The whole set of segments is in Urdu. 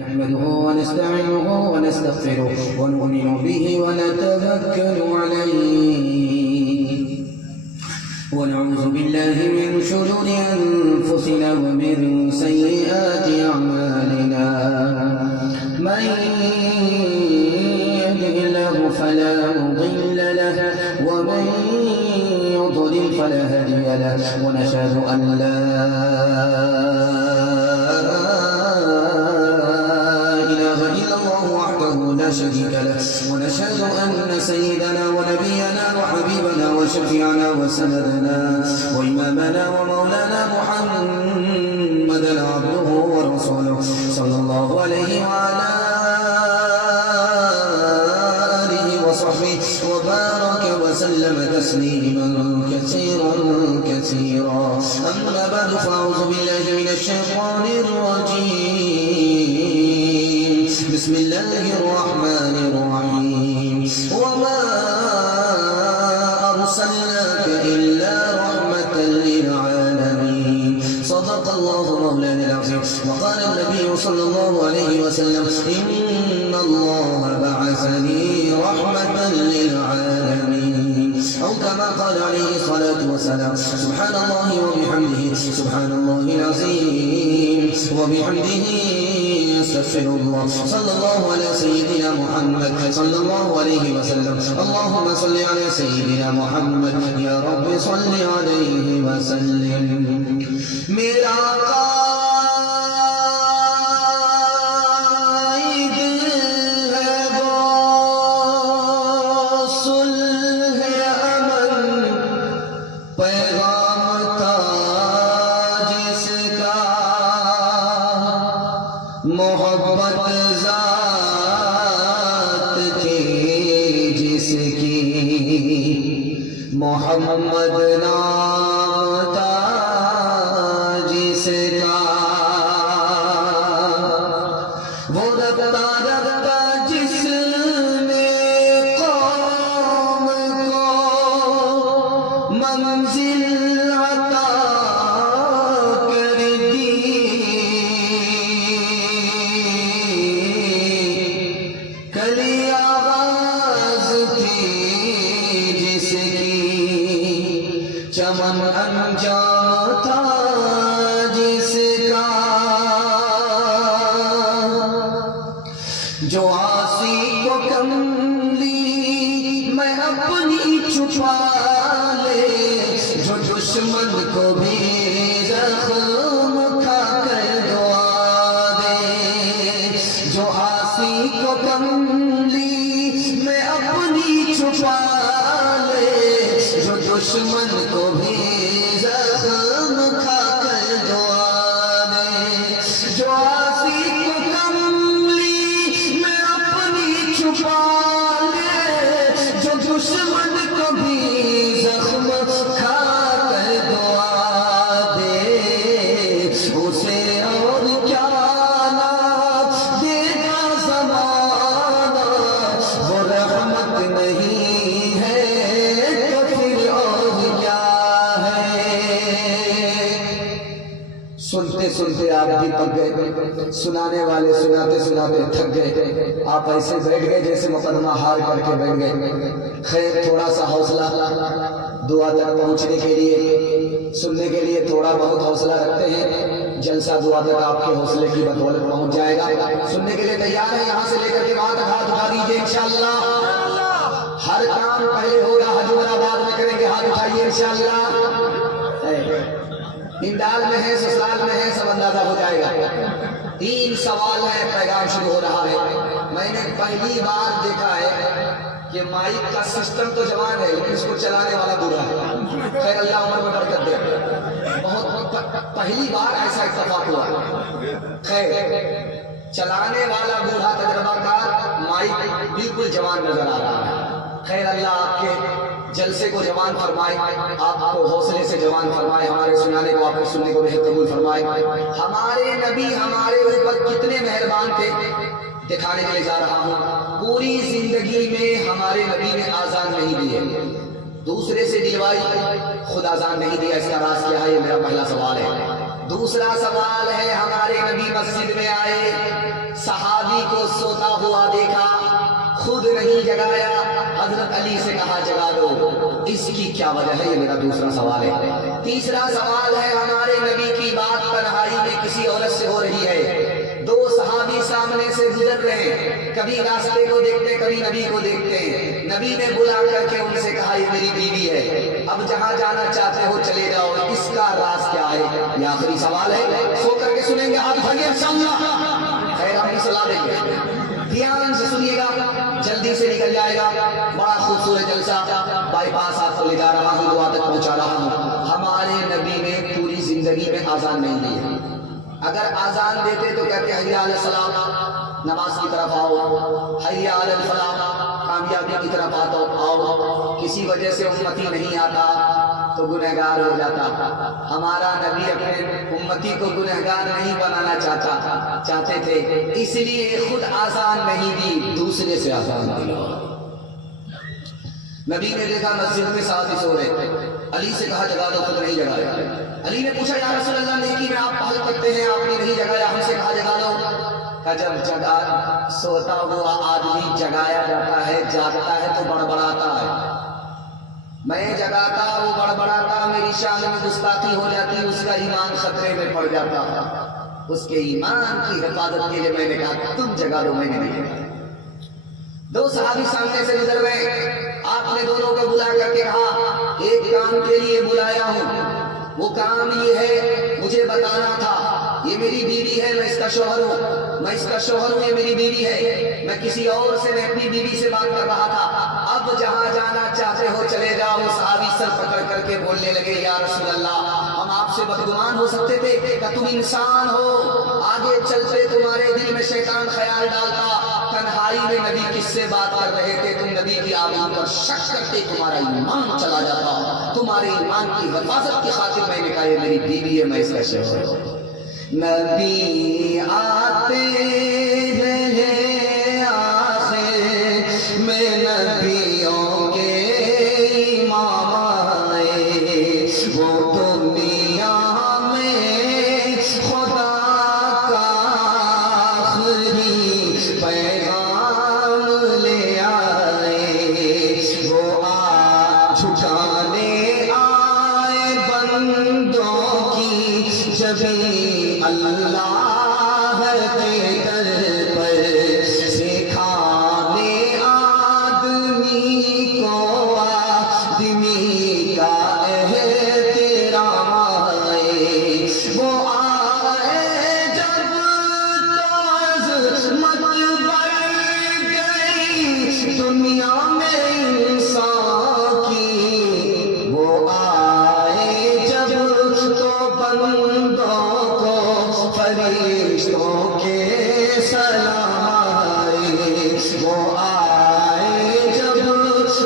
نحمده ونستعينه ونستغفره ونؤمن به ونتوكل عليه ونعوذ بالله من شرور أنفسنا ومن سيئات أعمالنا من يهده الله فلا مضل له ومن يضلل فلا هادي له ونشهد أن لا شريك له ونشهد أن سيدنا ونبينا وحبيبنا وشفيعنا وسندنا وإمامنا ومولانا محمدا عبده ورسوله صلى الله عليه وعلى آله وصحبه وبارك وسلم تسليما كثيرا كثيرا أما بعد فأعوذ بالله من الشيطان الرجيم بسم الله الرحمن الرحيم وما أرسلناك إلا رحمة للعالمين صدق الله مولانا العظيم وقال النبي صلى الله عليه وسلم إن الله بعثني رحمة للعالمين أو كما قال عليه الصلاة والسلام سبحان الله وبحمده سبحان الله العظيم وبحمده استغفر الله صلى الله على سيدنا محمد صلى الله عليه وسلم اللهم صل على سيدنا محمد يا رب صل عليه وسلم میرا قائد ہے وہ صلح امن پیغام تھا جس کا محبت ذات تھی جس کی محمد نام تھا جس کا وہ رکھتا رکھتا جس نے قوم کو منزل عطا کر دی کلی آواز تھی جس کی چمن انجام تھا جس کا جو عاصی کو کملی میں اپنی چھپا لے جو دشمن کو بھی زخم کھا کر دعا دے جو عاصی کو کملی میں اپنی چھپا لے جو دشمن کو بھی زخم کھا کر دعا دے جو عاصی کو کملی میں اپنی چھپا لے جو دشمن کو بھی زخم کھا کر دعا دے اسے اور کیا نہ دے گا زمانہ وہ رحمت نہیں ہے تو پھر اور کیا ہے سنتے سنتے آپ بھی پک گئے سنانے والے سناتے سناتے تھک گئے آپ ایسے بیٹھ گئے جیسے مقدمہ ہار کر کے بیٹھ گئے خیر تھوڑا سا حوصلہ دعا تک پہنچنے کے لیے سننے کے لیے تھوڑا بہت حوصلہ رکھتے ہیں جلسہ دعا تک آپ کے حوصلے کی بدولت پہنچ جائے گا سننے کے لیے تیار ہے یہاں سے لے کر کے وہاں تک ہاتھ اٹھا دیجیے انشاءاللہ ہر کام پہلے ہوگا حجورہ بعد میں کریں گے ہاتھ اٹھائیے انشاءاللہ اندال میں ہے سسرال میں ہے سب اندازہ ہو جائے گا 3 سوال ہے پیغام شروع ہو رہا ہے میں نے پہلی بار دیکھا ہے کہ مائک کا سسٹم تو جوان ہے لیکن اس کو چلانے والا بوڑھا ہے خیر اللہ عمر میں برکت دے بہت پہلی بار ایسا اتفاق ہوا خیر چلانے والا بوڑھا تجربہ کار مائک بالکل جوان نظر آ رہا ہے خیر اللہ آپ کے جلسے کو جوان فرمائے آپ کو حوصلے سے جوان فرمائے ہمارے سنانے کو آپ کے سننے کو بہت قبول فرمائے ہمارے نبی ہمارے اوپر کتنے مہربان تھے دکھانے کے لیے جا رہا ہوں پوری زندگی میں ہمارے نبی نے آزان نہیں دیے دوسرے سے دلوائی خود آزان نہیں دیا اس کا راز کیا ہے یہ میرا پہلا سوال ہے دوسرا سوال ہے ہمارے نبی مسجد میں آئے نہیں جگایا، حضرت علی سے کہا جگا دو، اس کی کیا وجہ ہے؟ یہ میرا دوسرا سوال ہے۔ تیسرا سوال ہے، ہمارے نبی کی بات تنہائی میں کسی عورت سے ہو رہی ہے، دو صحابی سامنے سے گزر رہے ہیں، کبھی راستے کو دیکھتے کبھی نبی کو دیکھتے ہیں، نبی نے بلا کر کے ان سے کہا یہ میری بیوی ہے، اب جہاں جانا چاہتے ہو چلے جاؤ، اس کا راز کیا ہے؟ یہ آخری سوال ہے، سو کر کے سنیں گے آپ بھگے انشاءاللہ، خیر آپ کی صلاح دیں گے، دھیان سے سنیے گا، جلدی سے نکل جائے گا، بڑا خوبصورت جلسہ، بائی پاس آپ کو لے جا رہا ہوں، دعا تک پہنچا رہا ہوں۔ ہمارے نبی نے پوری زندگی میں آزان نہیں دی، اگر آزان دیتے تو کہتے حی علی الصلاۃ، نماز کی طرف آؤ، حی علی الفلاح، کامیابی کی طرف آؤ، کسی وجہ سے امتی نہیں آتا تو گنہگار ہو جاتا۔ ہمارا نبی اپنے امتی کو گنہگار نہیں بنانا چاہتے تھے، اس لیے خود آزان نہیں دی، دوسرے سے آزان دی۔ نبی نے دیکھا مسجد میں صحابی سو رہے، علی سے کہا جگا دو، خود نہیں جگایا۔ علی نے پوچھا یا رسول اللہ نیکی میں آپ پہل کرتے ہیں، آپ نے نہیں جگایا، ہم سے کہا جگا دو۔ کہ جب سوتا ہوا آدمی جگایا جاتا ہے، جاگتا ہے تو بڑبڑاتا ہے، میں جگاتا وہ بڑبڑاتا، میری شان میں گستاخی ہو جاتی، اس کا ایمان خطرے میں پڑ جاتا، اس کے ایمان کی حفاظت کے لیے میں نے کہا تم جگا دو، میں نے نہیں جگایا۔ دو صحابی سامنے سے گزر گئے، آپ نے دونوں کو بلا کر کے کہا ایک کام کے لیے بلایا ہوں، وہ کام یہ ہے مجھے بتانا تھا، یہ میری بیوی ہے، میں اس کا شوہر ہوں، میں اس کا شوہر ہوں، یہ میری بیوی ہے، میں کسی اور سے میں اپنی بیوی سے بات کر رہا تھا، اب جہاں جانا چاہتے ہو چلے جاؤ۔ صحابی سر پکڑ کر کے بولنے لگے یا رسول اللہ ہم آپ سے بدگمان ہو سکتے تھے کہ تم انسان ہو، آگے چلتے تمہارے دل میں شیطان خیال ڈالتا، تنہائی میں نبی کس سے بات کر رہے تھے، تم نبی کی آواز پر شک کرتے تمہارا ایمان چلا جاتا، تمہارے ایمان کی حفاظت کی خاطر میں نے کہا یہ میری بیوی ہے، میں اس کا شوہر ہوں۔ نبی آتے ہیں آخر میں، نبیوں کے امام آئے، وہ دنیا میں خدا کا آخری پیغام لے آئے، وہ جھکانے آئے بندوں کی جبیں اللہ کے در پر، سکھانے آدمی کو آدمی کا احترام آئے، وہ آئے جب تو عظمت بڑھ گئی دنیا میں انسان کی، وہ آئے جب تو بندوں فرشتوں کے سلام آئے، وہ آئے جب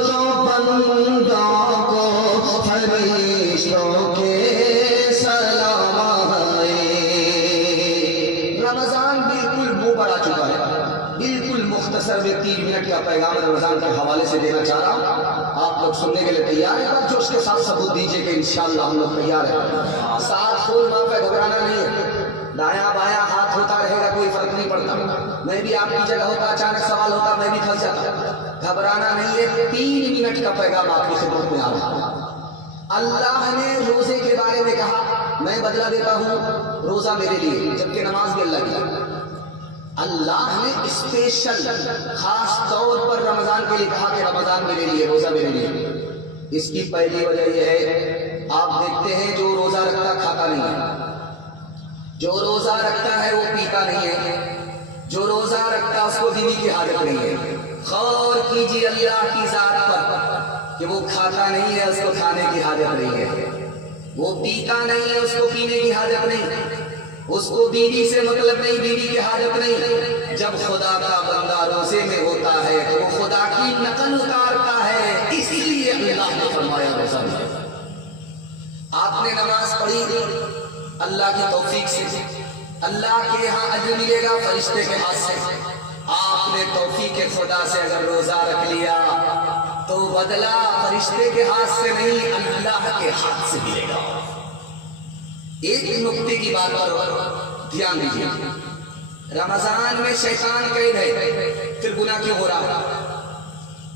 تو بندوں کو فرشتوں کے سلام آئے۔ رمضان بالکل منہ بڑھا چکا ہے، بالکل مختصر میں 3 منٹ کا پیغام رمضان کے حوالے سے دینا چاہ رہا ہوں، آپ لوگ سننے کے لیے تیار ہیں؟ پر جو اس کے ساتھ ثبوت دیجئے کہ انشاءاللہ ہم لوگ تیار ہیں، ساتھ کھول ماں پہ گھبرانا نہیں ہے، دایاں بایاں ہاتھ ہوتا رہے گا کوئی فرق نہیں پڑتا، میں بھی آپ کی جگہ ہوتا اچانک سوال ہوتا میں بھی پھنس جاتا، گھبرانا نہیں ہے، 3 منٹ کا پیغام آپ کی خدمت میں آ رہا ہے۔ اللہ نے روزے کے بارے میں کہا میں بدلہ دیتا ہوں روزہ میرے لیے، جبکہ نماز بھی اللہ کی۔ اللہ نے اسپیشل خاص طور پر رمضان کے لیے کہا کہ رمضان میرے لیے، روزہ میرے لیے۔ اس کی پہلی وجہ یہ ہے آپ دیکھتے ہیں جو روزہ رکھتا کھاتا نہیں ہے، جو روزہ رکھتا ہے وہ پیتا نہیں ہے، جو روزہ رکھتا اس کو بیوی کی حاجت نہیں ہے۔ غور کیجیے اللہ کی ذات پر کہ وہ کھاتا نہیں ہے، اس کو کھانے کی حاجت نہیں ہے، وہ پیتا نہیں ہے، اس کو پینے کی حاجت نہیں، اس کو بیوی سے مطلب نہیں، بیوی کی حاجت نہیں۔ جب خدا کا بندہ روزے میں ہوتا ہے تو وہ خدا کی نقل اتارتا ہے، اس لیے اللہ نے فرمایا روزہ میں۔ آپ نے نماز پڑھی اللہ کی توفیق سے، اللہ کے ہاں اجر ملے گا فرشتے کے ہاتھ سے۔ آپ نے توفیق خدا سے اگر روزہ رکھ لیا تو بدلہ فرشتے کے ہاتھ سے نہیں اللہ کے ہاتھ سے ملے گا۔ ایک نقطے کی بات پر دھیان دیجیے، رمضان میں شیطان قید ہے، پھر گناہ کیوں ہو رہا ہے؟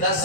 10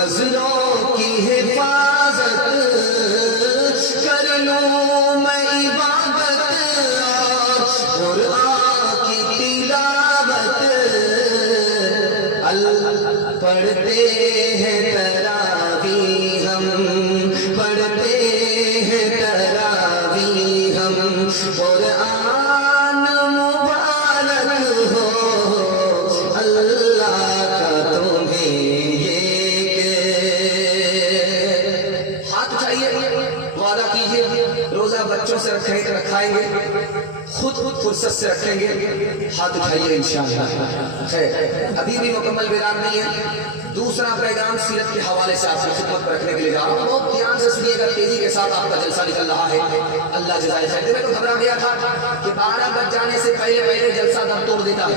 نظروں کی حفاظت کر لوں میں عبادت اور قرآن کی تلاوت پڑھتے ہیں تراویح ہم پڑھتے ہیں تراویح ہم قرآن مبارک ہو اللہ کا تمہیں یہ ہاتھ اٹھائیے وعدہ کیجیے روزہ بچوں سے رکھائیں گے خود فرصت سے رکھیں گے ہاتھ اٹھائیے انشاءاللہ خیر ابھی بھی مکمل بیدار نہیں ہے دوسرا پیغام سیرت کے حوالے سے آپ کی خدمت پر رکھنے کے لیے جا رہا ہوں بہت دھیان سے سنیے گا تیزی کے ساتھ آپ کا جلسہ نکل رہا ہے اللہ جزائے خیر میں تو گھبرا گیا تھا کہ 12 بج جانے سے پہلے جلسہ دم توڑ دیتا ہے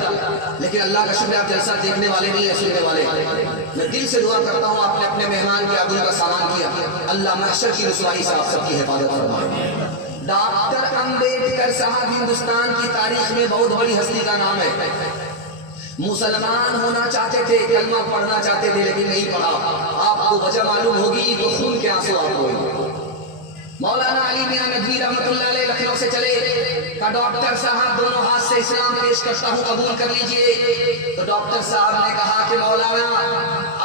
لیکن اللہ کا شکر آپ جلسہ دیکھنے والے نہیں ہیں سننے والے میں دل سے دعا کرتا ہوں آپ نے اپنے مہمان کے عبدال کا سامان کیا اللہ محشر کی رسوائی سے آپ سب کی حفاظت فرمائے ڈاکٹر امبیڈکر صاحب ہندوستان کی تاریخ میں بہت بڑی ہستی کا نام ہے مسلمان ہونا چاہتے تھے کلمہ پڑھنا چاہتے تھے لیکن نہیں پڑھا آپ کو وجہ معلوم ہوگی تو خون کے آنسو آپ کو مولانا علی میاں ندوی رحمۃ اللہ علیہ لکھنؤ سے چلے کہ ڈاکٹر صاحب دونوں ہاتھ سے اسلام پیش کرتا ہوں قبول کر لیجئے تو ڈاکٹر صاحب نے کہا کہ مولانا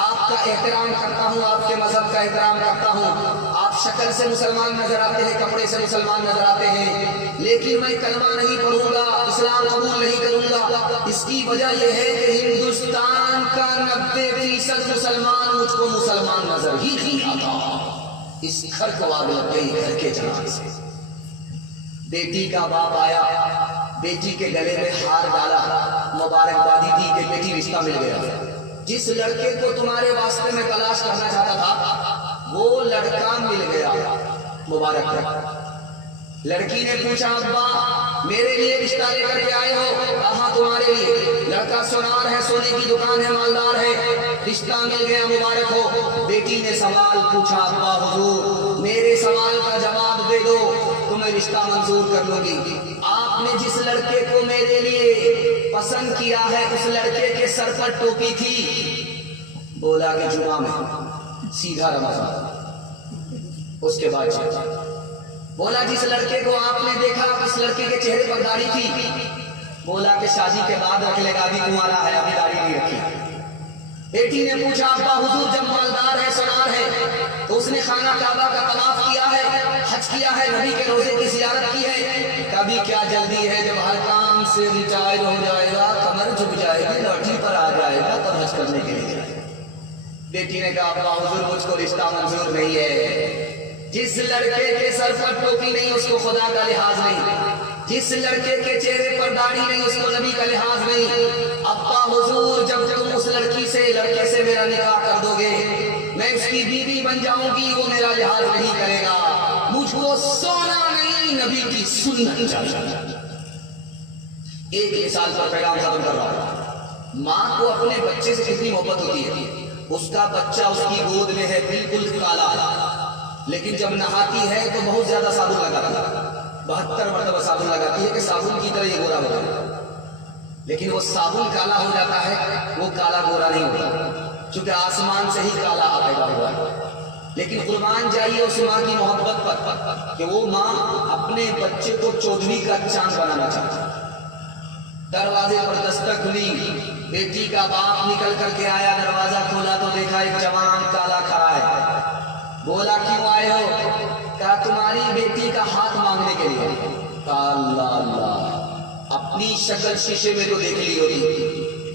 آپ کا احترام کرتا ہوں آپ کے مذہب کا احترام کرتا ہوں آپ شکل سے مسلمان نظر آتے ہیں کپڑے سے مسلمان نظر آتے ہیں لیکن میں کلمہ نہیں پڑھوں گا اسلام قبول نہیں کروں گا اس کی وجہ یہ ہے کہ ہندوستان کا 90% مسلمان مجھ کو مسلمان نظر ہی نہیں آتا اس گھر کو آگ لگ گئی گھر کے جناب سے بیٹی کا باپ آیا بیٹی کے گلے میں ہار ڈالا مبارکبادی دی کہ بیٹی رشتہ مل گیا جس لڑکے کو تمہارے واسطے میں تلاش کرنا چاہتا تھا وہ لڑکا مل گیا مبارک لڑکی نے پوچھا ابا میرے لیے رشتہ لے کر کے آئے ہو کہاں تمہارے لیے لڑکا سونار ہے سونے کی دکان ہے مالدار ہے رشتہ مل گیا مبارک ہو بیٹی نے سوال پوچھا ابا حضور میرے سوال کا جواب دے دو تمہیں رشتہ منظور کر لوں گی آپ نے جس لڑکے کو میرے لیے پسند کیا ہے اس لڑکے کے سر پر ٹوپی تھی بولا کہ جمعہ میں سیدھا رمضان اس کے بعد بولا جس لڑکے کو آپ نے دیکھا اس لڑکے کے چہرے پر داڑھی تھی بولا کہ شادی کے بعد رکھ لے گا ابھی تمہارا ہے ابھی داڑھی نہیں رکھی بیٹی نے پوچھا ابا حضور جب مالدار ہے سونار ہے تو اس نے خانہ کعبہ کا طواف کیا ہے حج کیا ہے نبی کے روزے کی زیارت کی ہے کبھی کیا جلدی ہے جب ہر کام سے ریٹائر ہو جائے گا کمر جھک جائے گی لاٹھی پر آ جائے گا تب حج کرنے کے لیے بیٹی نے کہا ابا حضور مجھ کو رشتہ منظور نہیں ہے جس لڑکے کے سر پر ٹوپی نہیں اس کو خدا کا لحاظ نہیں جس لڑکے کے چہرے پر داڑھی نہیں اس کو نبی کا لحاظ نہیں ابا حضور جب تم اس لڑکی سے لڑکے سے میرا نکاح کر دو گے میں اس کی بیوی بن جاؤں گی وہ میرا لحاظ نہیں کرے گا مجھ کو سونا نہیں نبی کی سنت چاہیے ایک مثال پر پیغام ختم کر رہا ہوں ماں کو اپنے بچے سے کتنی محبت ہوتی ہے اس کا بچہ اس کی گود میں ہے بالکل کالا لیکن جب نہاتی ہے تو بہت زیادہ صابن لگاتی ہے 72 مرتبہ صابن لگاتی ہے کہ صابن کی طرح یہ گورا ہو جائے لیکن وہ صابن کالا ہو جاتا ہے وہ کالا گورا نہیں ہوتا چونکہ آسمان سے ہی کالا پیدا ہوا ہے لیکن قربان جائیے اس ماں کی محبت پر کہ وہ ماں اپنے بچے کو 14ویں کا چاند بنانا چاہتی ہے دروازے پر دستک ہوئی بیٹی کا باپ نکل کر کے آیا دروازہ کھولا تو دیکھا ایک جوان کالا کھڑا ہے بولا کیوں آئے ہو کہا تمہاری بیٹی کا ہاتھ مانگنے کے لیے کہا اللہ اللہ اپنی شکل شیشے میں تو دیکھ لی ہوگی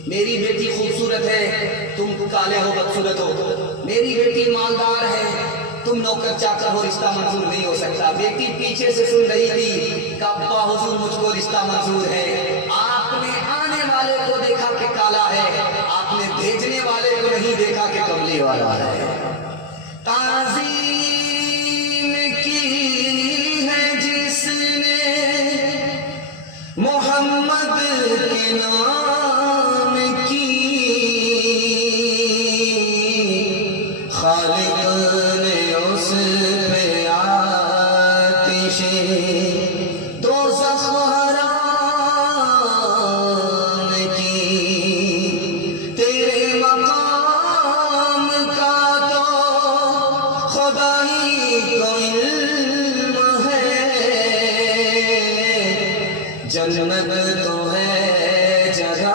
میری بیٹی خوبصورت ہے تم کالے ہو بدصورت ہو میری بیٹی مالدار ہے تم نوکر چاکر ہو رشتہ منظور نہیں ہو سکتا بیٹی پیچھے سے سن رہی تھی کہ ابا حضور مجھ کو رشتہ منظور ہے آپ نے آنے والے کو دیکھا کہ کالا ہے آپ نے بھیجنے والے کو نہیں دیکھا کہ کملی والا ہے تعظیم کی ہے جس نے محمد کے نام کی خالق نے اس پہ آتش دوزخ حرام کی تیرے مقام کا تو جنت تو ہے جگہ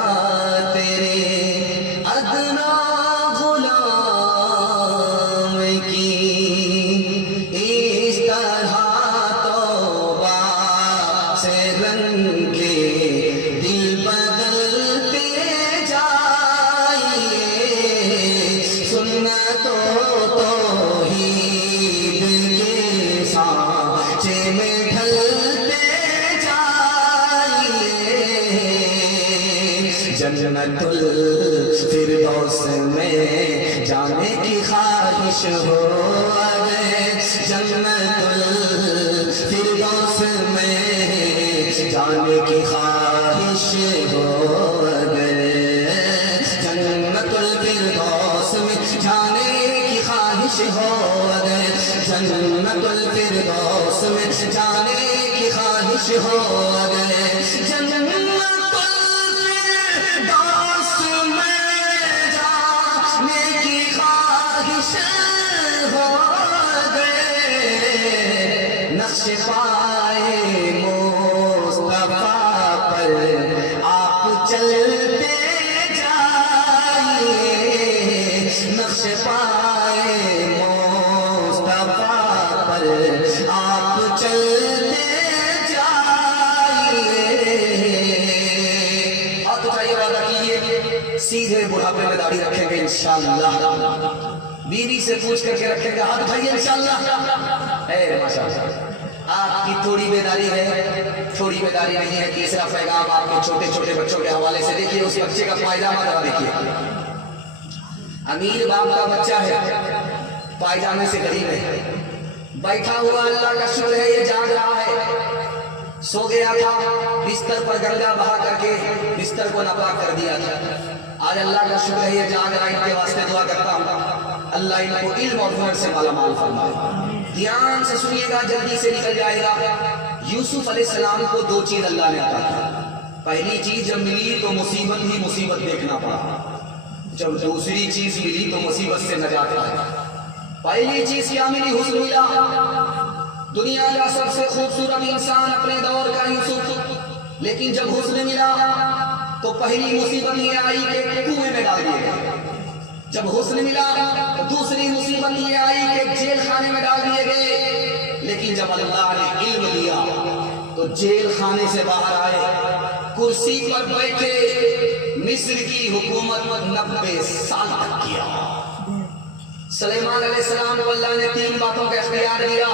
تیرے ادنا غلام کی، اس طرح توبہ سے رنگ کے دل بدلتے جائیے، سنتوں توحید کے سانچے میں ڈھلتے جائیے، جنت الفردوس میں جانے کی خواہش ہو اگر، جنت الفردوس میں جانے کی خواہش ہو اگر، جنت الفردوس میں جانے کی خواہش ہو اگر، جنت الفردوس میں جانے کی خواہش ہو اگر، جنت نقش پائے مصطفیٰ پر آپ چلتے جائیے، نقش پائے مصطفیٰ پر آپ چلتے جائیے، ہاتھ اٹھائیے، وعدہ کیجیے سیدھے بڑھاپے میں داڑھی رکھیں گے انشاءاللہ، بیوی سے پوچھ کر کے رکھیں گے، ہاتھ اٹھائیے انشاءاللہ، ماشاءاللہ آپ کی تھوڑی بیداری ہے، تھوڑی بیداری نہیں ہے۔ تیسرا پیغام آپ کے چھوٹے چھوٹے بچوں کے حوالے سے دیکھیے، اس بچے کا پائجامہ ذرا دیکھیے، امیر باپ کا بچہ ہے، پائجامے سے غریب ہے، بیٹھا ہوا اللہ کا شکر ہے یہ جاگ رہا ہے، سو گیا تھا بستر پر گنگا بہا کر کے بستر کو ناپاک کر دیا تھا، آج اللہ کا شکر ہے یہ جاگ رہا ہے، ان کے واسطے دعا کرتا ہوں اللہ ان کو علم اور ہنر سے مالا مال فرمائے۔ دھیان سے سنیے گا، جلدی سے نکل جائے گا۔ یوسف علیہ السلام کو دو چیز اللہ نے عطا کی، پہلی چیز جب ملی تو مصیبت ہی مصیبت دیکھنا پڑا، جب دوسری چیز ملی تو مصیبت سے نجات پائی۔ پہلی چیز کیا ملی؟ حسن ملا، دنیا کا سب سے خوبصورت انسان اپنے دور کا یوسف، لیکن جب حسن ملا تو پہلی مصیبت یہ آئی کہ کنویں میں ڈال دیے گئے، جب حسن ملا تو دوسری مصیبت یہ آئی کہ جیل خانے میں ڈال دیے گئے، لیکن جب اللہ نے علم دیا تو جیل خانے سے باہر آئے، کرسی پر بیٹھے، مصر کی حکومت 90 سال تک کیا۔ سلیمان علیہ السلام کو اللہ نے 3 باتوں کا اختیار دیا،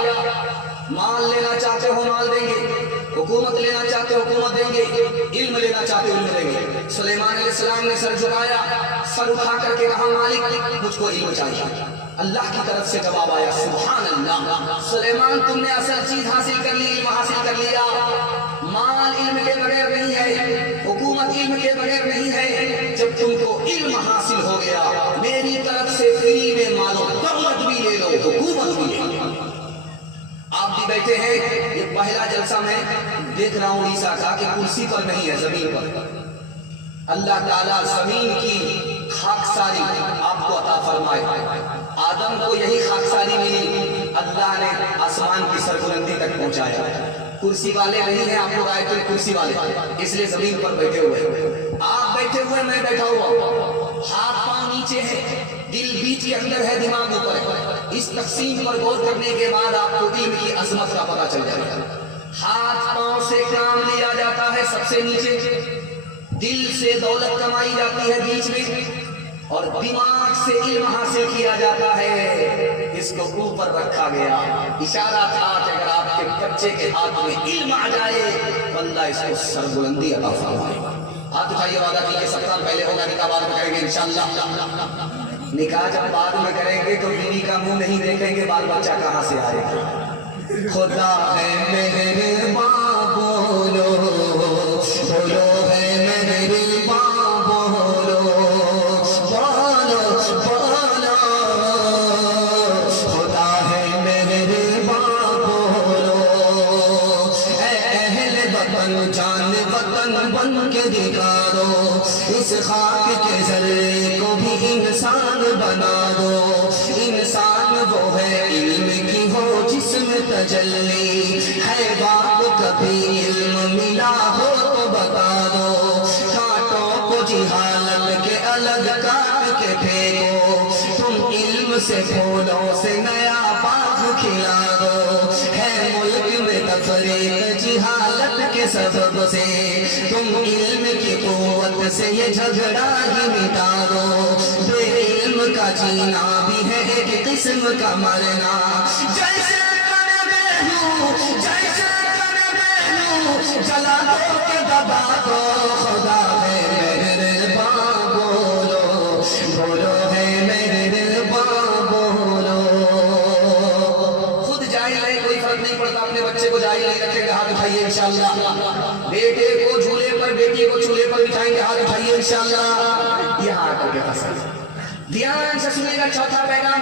مال لینا چاہتے ہو مال دیں گے، حکومت لینا چاہتے ہو حکومت دیں گے، علم لینا چاہتے ہو علم دیں گے۔ سلیمان علیہ السلام نے سر جھکایا، سر اٹھا کر کے کہا مالک مجھ کو علم چاہیے، اللہ کی طرف سے جواب آیا سبحان اللہ، سلیمان تم نے اصل چیز حاصل کر لی، علم حاصل کر لیا، مال علم کے بغیر نہیں ہے، حکومت علم کے بغیر نہیں ہے، جب تم کو علم حاصل ہو گیا میری طرف سے فری میں مال و دولت بھی لے لو، حکومت بھی لے لو۔ آپ بھی بیٹھے ہیں، یہ پہلا جلسہ میں دیکھ رہا ہوں عیسیٰ کا کہ کرسی پر نہیں ہے، زمین پر، اللہ تعالیٰ زمین کی خاکساری آپ کو عطا فرمائے۔ آدم کو یہی خاکساری ملی، اللہ نے آسمان کی سربلندی تک پہنچایا۔ کرسی والے نہیں ہیں آپ لوگ آئے تو کرسی والے، اس لیے زمین پر بیٹھے ہوئے، آپ بیٹھے ہوئے میں بیٹھا ہوا، ہاتھ پاؤں نیچے ہے، دل بیچ کے اندر ہے، دماغ اوپر ہے۔ اس تقسیم پر غور کرنے کے بعد آپ کو علم کی عظمت کا پتہ چل جائے گا۔ ہاتھ پاؤں سے کام لیا جاتا ہے سب سے نیچے، دل سے دولت کمائی جاتی ہے بیچ میں، اور دماغ سے علم حاصل کیا جاتا ہے، اس کو اوپر رکھا گیا۔ اشارہ تھا کہ اگر آپ کے بچے کے ہاتھ میں علم آ جائے تو اللہ اس کو سربلندی عطا فرمائے گا۔ ہاتھ اٹھائیے، وعدہ کیجیے سب کا پہلے ہوگا، نکاح بعد میں کریں گے انشاءاللہ۔ نکاح جب بعد میں کریں گے تو بیوی کا منہ نہیں دیکھیں گے، بال بچہ کہاں سے آئے گا۔ خدا ہے مہربان، بولو بولو ہے مہربان، بولو بولو بولو، خدا ہے مہربان، بولو اے اہل وطن جان وطن بن کے دکھا دو، اس خاک کے ذرے کو بھی انسان بنا دو۔ انسان وہ ہے علم کی ہو جس میں تجلی ہے، باپ کبھی علم ملا ہو علم سے پھولوں سے نیا باغ کھلا دو، ہے ملک میں تفریق جہالت کے سبب سے، تم علم کی قوت سے یہ جھگڑا ہی مٹا دو، بے علم کا جینا بھی ہے ایک قسم کا مرنا، جیسے جیسے جلا دو کہ دبا دو، خدا ہے مہرباں بولو، بولو ہے مہرباں بولو۔ خود جاہل ہے کوئی فرق نہیں پڑتا، اپنے بچے کو جاہل نہیں رکھیں گے ہاتھ اٹھائیے انشاءاللہ، بیٹے کو جھولے پر بیٹی کو چولہے پر بٹھائیں گے ہاتھ اٹھائیے انشاءاللہ۔ یہ ہاتھ کے پاس دھیان سے سنیے گا چوتھا پیغام،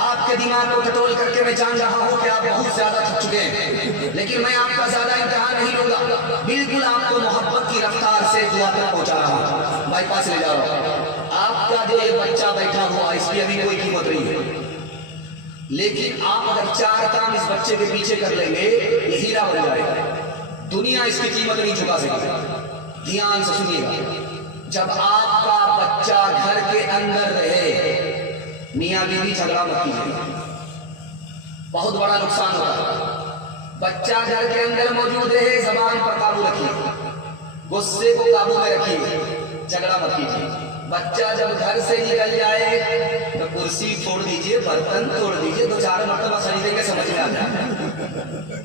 آپ کے دماغ کو ٹٹول کر کے میں جان رہا ہوں کہ آپ بہت زیادہ تھک چکے ہیں، لیکن میں آپ کا زیادہ امتحان نہیں لوں گا، بالکل آپ کو محبت کی رفتار سے دعا تک پہنچا رہا ہوں، بائی پاس لے جا رہا ہوں۔ آپ کا جو یہ بچہ بیٹھا ہوا اس کی ابھی کوئی قیمت نہیں ہے، لیکن آپ اگر 4 کام اس بچے کے پیچھے کر لیں گے یہ ہیرا بن جائے گا، دنیا اس کی قیمت نہیں چکا سکے گی۔ دھیان سے سنیے گا، جب آپ کا بچہ گھر کے اندر رہے، میاں بیوی جھگڑا مت کیجیے، بہت بڑا نقصان ہوتا ہے۔ بچہ گھر کے اندر موجود رہے، زبان پر قابو رکھیے، غصے کو قابو میں رکھیے، جھگڑا مت کیجیے۔ بچہ جب گھر سے نکل جائے تو کرسی چھوڑ دیجیے، برتن توڑ دیجیے، 2-4 مرتبہ خریدیں گے سمجھ میں آ جائے،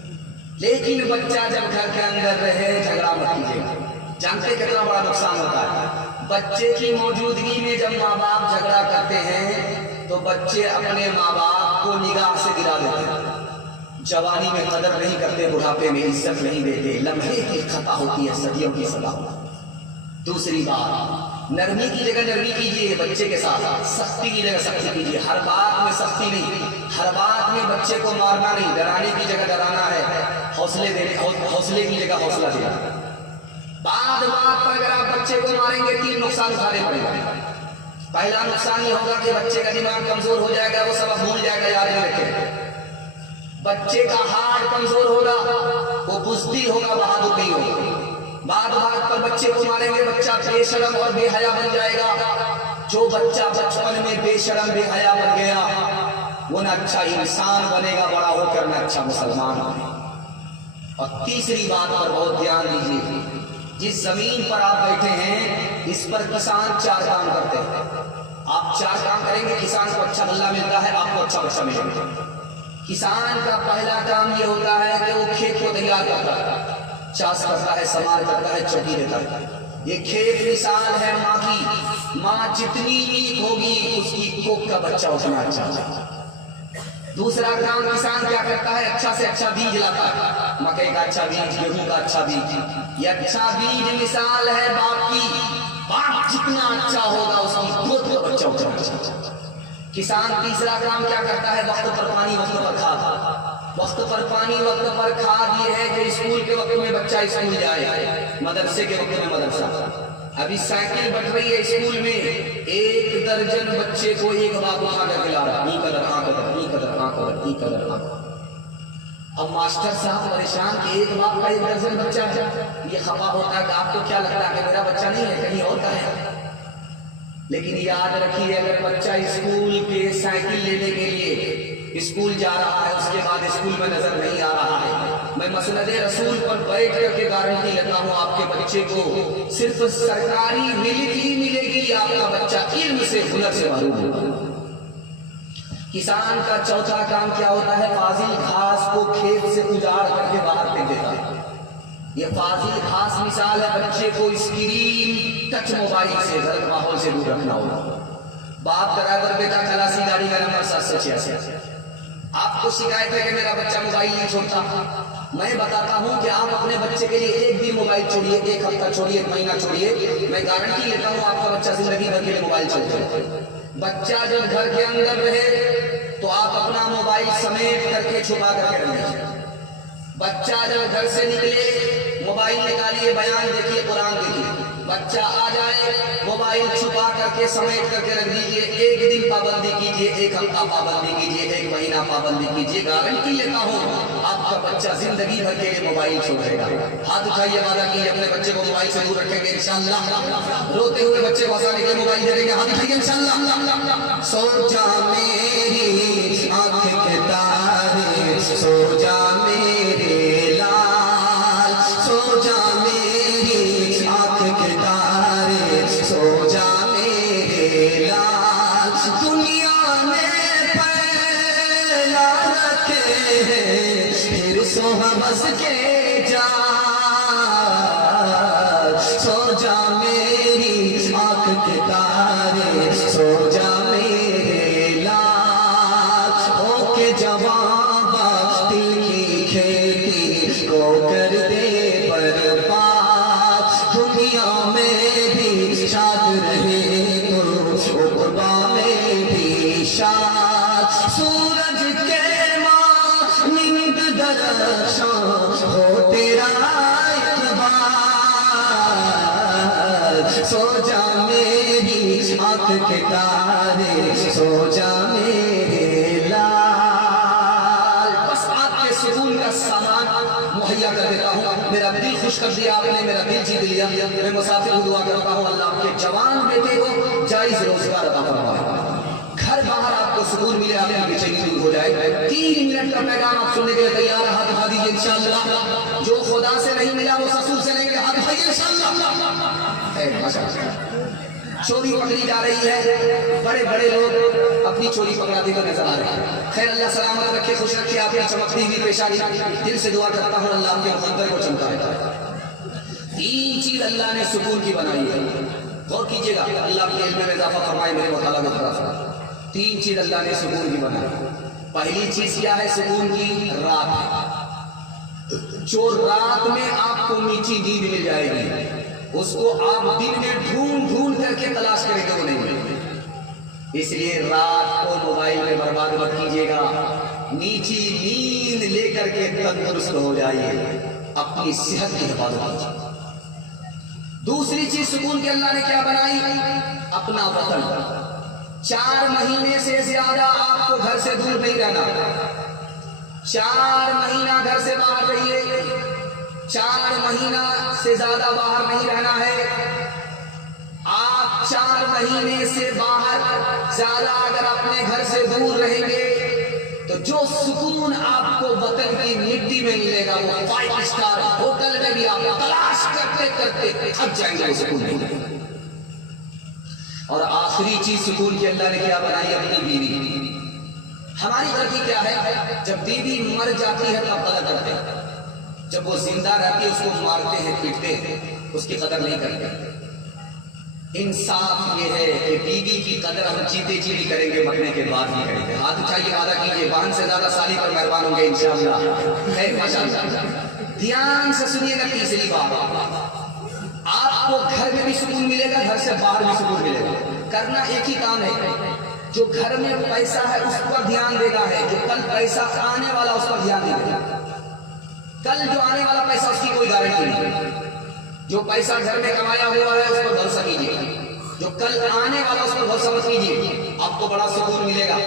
لیکن بچہ جب گھر کے اندر رہے جھگڑا مت کیجیے۔ جانتے کتنا بڑا نقصان ہوتا ہے؟ بچے کی موجودگی میں جب ماں باپ جھگڑا کرتے ہیں تو بچے اپنے ماں باپ کو نگاہ سے گرا دیتے ہیں، جوانی میں قدر نہیں کرتے، بڑھاپے میں عزت نہیں دیتے، لمحے کی خطا ہوتی ہے صدیوں کی سزا۔ دوسری بات، نرمی کی جگہ نرمی کیجیے بچے کے ساتھ، سختی کی جگہ سختی کیجیے، ہر بات میں سختی نہیں، ہر بات میں بچے کو مارنا نہیں، ڈرانے کی جگہ ڈرانا ہے، حوصلے کی جگہ حوصلہ دینا۔ بات پر اگر آپ بچے کو ماریں گے 3 نقصان اٹھانے پڑیں گے۔ پہلا نقصان یہ ہوگا کہ بچے کا دماغ کمزور ہو جائے گا، وہ سبق بھول جائے گا، یاد نہیں رکھے۔ بچے کا ہارٹ کمزور ہوگا، وہ بزدل ہوگا، بہادر نہیں ہوگا۔ بات پر بچے کو ماریں گے، بچہ بے شرم اور بے حیا بن جائے گا۔ جو بچہ بچپن میں بے شرم بے حیا بن گیا وہ نہ اچھا انسان بنے گا بڑا ہو کر، نہ اچھا مسلمان بنے گا۔ اور تیسری بات پر بہت دھیان دیجیے، جس زمین پر آپ بیٹھے ہیں اس پر کسان 4 کام کرتے ہیں، آپ 4 کام کریں گے، کسان کو اچھا غلہ ملتا ہے، آپ کو اچھا بچہ ملے گا۔ کسان کا پہلا کام یہ ہوتا ہے کہ وہ کھیت کو تیار کرتا ہے، چاس کرتا ہے، سمار کرتا ہے، چوٹی دیتا ہے۔ یہ کھیت مثال ہے ماں کی، ماں جتنی نیک ہوگی اس کی کوکھ کا بچہ اتنا اچھا ہوگا۔ دوسرا کام کسان کیا کرتا ہے؟ اچھا سے اچھا بیج لاتا ہے، مکئی کا اچھا بیج، گیہوں کا اچھا بیج۔ یہ اچھا بیج مثال ہے باپ کی، باپ جتنا اچھا ہوگا اس کی گود کا بچہ اتنا اچھا۔ کسان تیسرا کام کیا کرتا ہے؟ وقت پر پانی، وقت پر کھاد۔ وقت پر پانی، وقت پر کھاد یہ ہے کہ اسکول کے وقت میں بچہ اسکول جائے، مدرسے کے وقت میں مدرسہ۔ ابھی سائیکل بٹ رہی ہے اسکول میں، 1 درجن بچے کو ایک باپ اٹھا کر کے لا رہا ہے، اب ماسٹر صاحب پریشان کہ ایک باپ کا 1 درجن بچہ ہے، یہ خفا ہوتا ہے کہ آپ کو کیا لگتا ہے کہ میرا بچہ نہیں ہے، کہیں اور کا ہے۔ لیکن یاد رکھیے اگر بچہ اسکول کے سائیکل لینے کے لیے اسکول جا رہا ہے، اس کے بعد اسکول میں نظر نہیں آ رہا ہے، میں مسند رسول پر بیٹھ کر کے گارنٹی لیتا ہوں آپ کے بچے کو صرف سرکاری ملک ہی ملے گی، آپ کا بچہ علم سے، ہنر سے محروم ہوگا۔ کسان کا چوتھا کام کیا ہوتا ہے؟ فاضل گھاس کو کھیت سے اجاڑ کر کے باہر پھینک دیتا ہے۔ یہ فاضل گھاس مثال ہے بچے کو اسکرین ٹچ موبائل سے، غلط ماحول سے دور رکھنا ہوگا۔ باپ ڈرائیور بیٹا کھلاسی گاڑی کا نمبر 786، آپ کو شکایت ہے کہ میرا بچہ موبائل نہیں چھوڑتا، میں بتاتا ہوں کہ آپ اپنے بچے کے لیے 1 دن موبائل چھوڑیے، 1 ہفتہ چھوڑیے، 1 مہینہ چھوڑیے، میں گارنٹی لیتا ہوں آپ کا بچہ زندگی بھر کے لیے موبائل چھوڑے گا۔ بچہ جب گھر کے اندر رہے تو آپ اپنا موبائل سمیٹ کر کے چھپا کر کے رکھیے۔ بچہ جب گھر سے نکلے موبائل نکالیے، بیان دیکھیے، قرآن دیکھیے۔ بچہ آ جائے موبائل چھپا کر کے سمیٹ کر کے رکھ دیجئے، ایک دن پابندی کیجئے، ایک ہفتہ پابندی کیجئے، ایک مہینہ پابندی کیجئے، گارنٹی لیتا ہوں آپ کا بچہ زندگی بھر کے لیے موبائل چھوڑے گا۔ ہاتھ اٹھائیے، وعدہ کیجئے اپنے بچے کو موبائل سے دور رکھیں گے انشاءاللہ۔ روتے ہوئے بچے کو ہنسانے کے لیے موبائل دے دیں گے، ہاتھ اٹھائیے انشاءاللہ۔ سو جا میری آنکھ کے تارے، سو جا میرے لال، سو جا میری آنکھ کے تارے، سو جا میرے لال، دنیا میں پھیلا رکھے ہیں پھر سو بس کے جا، سو جا میری آنکھ کے تارے، سو جا میرے لال، ہو کے جوان دل کی کھیتی کو کر دے برباد، دنیا میں بھی شاد رہے تو عقبا میں بھی شاد، سورج کے مانند درخشاں ہو تیرا اعتبار، سو جا میری آنکھ کے تارے، سو جا میرے لال۔ بس آپ کے سکون کا سامان مہیا کر دیتا ہوں، میرا دل خوش کر دیا آپ نے، میرا دل جیت لیا۔ میں مسافر کو دعا کرتا ہوں اللہ آپ کے جوان بیٹے کو جائز روزگار عطا فرمائے، گھر باہر آپ کو سکون ملے، آپ کی بے چینی دور ہو جائے۔ 3 منٹ کا پیغام آپ سننے کے لیے تیار ہے، ہاتھ اٹھا دیجیے انشاءاللہ۔ جو خدا سے نہیں ملا وہ سسور سے لیں گے، ہاتھ اٹھائیے انشاءاللہ۔ چوری پکڑی جا رہی ہے، بڑے بڑے لوگ اپنی چوری پکڑاتے ہوئے نظر آ رہے ہیں، خیر اللہ سلامت رکھے، خوش رکھے آپ کی چمکتی ہوئی پیشانی۔ دل سے دعا کرتا ہوں اللہ آپ کے مقدر کو چمکائے۔ 3 چیز اللہ نے سکون کی بنائی ہے، غور کیجئے گا، اللہ آپ کے علم میں اضافہ فرمائے، میرے مطالعہ میں طرف۔ 3 چیز اللہ نے سکون کی بنائی۔ پہلی چیز کیا ہے سکون کی؟ رات۔ جو رات میں آپ کو میٹھی نیند مل جائے گی اس کو آپ دن میں ڈھونڈ ڈھونڈ کر کے تلاش کریں گے، وہ نہیں ملے گی۔ اس لیے رات کو موبائل میں برباد مت کیجیے گا، میٹھی نیند لے کر کے تندرست ہو جائیے، اپنی صحت کی حفاظت کیجیے۔ دوسری چیز سکون کے اللہ نے کیا بنائی؟ اپنا وطن۔ 4 مہینے سے زیادہ آپ کو گھر سے دور نہیں رہنا، 4 مہینہ گھر سے باہر رہیے، 4 مہینہ سے زیادہ باہر نہیں رہنا ہے۔ آپ 4 مہینے سے باہر زیادہ اگر اپنے گھر سے دور رہیں گے تو جو سکون آپ کو وطن کی مٹی میں ملے گا وہ 5 اسٹار ہوٹل میں بھی آپ تلاش کرتے کرتے تھک جائیں گے، سکون نہیں۔ اور آخری چیز سکون کی اللہ نے کیا بنائی؟ اپنی بیوی۔ ہماری غلطی کیا ہے؟ جب بیوی مر جاتی ہے تب قدر کرتے ہیں، جب وہ زندہ رہتی ہے اس کو مارتے ہیں، پیٹتے ہیں، اس کی قدر نہیں کرتے۔ انصاف یہ ہے کہ بیوی کی قدر ہم جیتے جی بھی کریں گے، مرنے کے بعد بھی کریں گے۔ ہاتھ اٹھائیے، وعدہ کیجیے، بہن سے زیادہ سالی پر مہربان ہوں گے انشاءاللہ۔ خیر ماشاءاللہ۔ دھیان سے سنیے گا تیسری بات، آپ کو گھر میں بھی سکون ملے گا، گھر سے باہر بھی سکون ملے گا۔ کرنا ایک ہی کام ہے، جو گھر میں پیسہ ہے اس پر دھیان دینا ہے، جو کل پیسہ آنے والا اس پر دھیان دینا ہے۔ کل جو آنے والا پیسہ اس کی کوئی گارنٹی نہیں، جو پیسہ گھر میں کمایا ہوا ہے اس پر بھروسہ کیجیے، جو کل آنے والا اس پر بھروسہ مت کیجیے، آپ کو بڑا سکون ملے گا۔